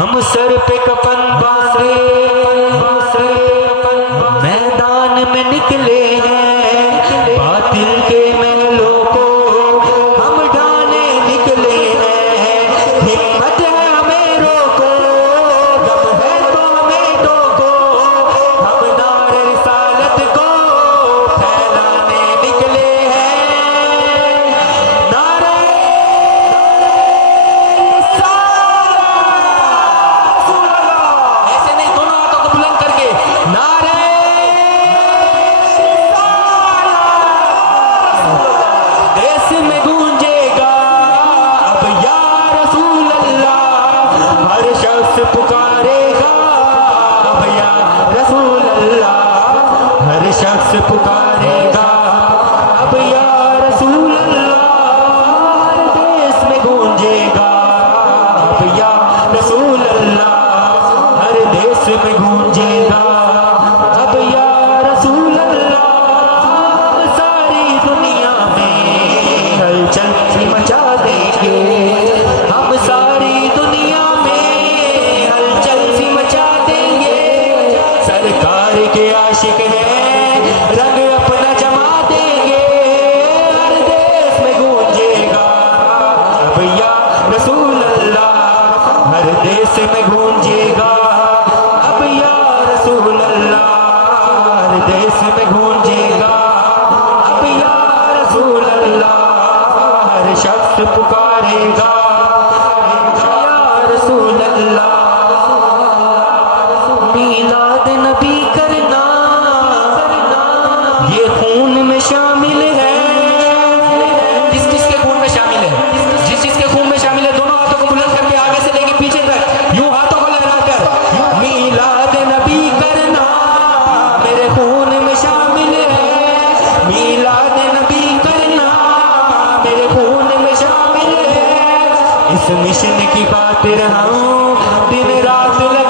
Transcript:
हम सर पे कफन बांधे मैदान में निकले हैं, बातिल के महलों को हम ढाने निकले हैं। हिम्मत है हमें रोको, दम है तो हमें टोको, हम नारे रिसालत को फैलाने निकले हैं। नारे ऐसे नहीं, दोनों हाथों को बुलंद करके नारे देश में गूंजेगा अब या रसूल अल्लाह, हर शख्स पुकारेगा अब या रसूल अल्लाह, हर शख्स पुकारेगा अब या रसूल अल्लाह, हर देश में गूंजेगा अब या रसूल अल्लाह, हर देश में गूंजेगा अब या रसूल अल्लाह। सारी दुनिया में हलचल मचा देंगे, हम सारी दुनिया में हलचल मचा देंगे। सरकार के आशिक हैं, रंग अपना जमा देंगे, हर देश में गूंजेगा अब या रसूल अल्लाह, हर देश में गूंजेगा अब या रसूल अल्लाह, हर देश में गूंजेगा अब या रसूल अल्लाह, हर शख्स पुकारेगा या रसूल अल्लाह। मीलाद नबी करना ये खून में शामिल है। किस किस के खून में शामिल है? जिस जिसके खून में शामिल है दोनों हाथों को बुलंद करके आगे से लेके पीछे तक यूं हाथों को लहराकर मीलाद नबी करना मेरे खून में शामिल है। मीलाद नबी करना मेरे खून में शामिल है। इस मिशन की खातिर हम दिन रात लगे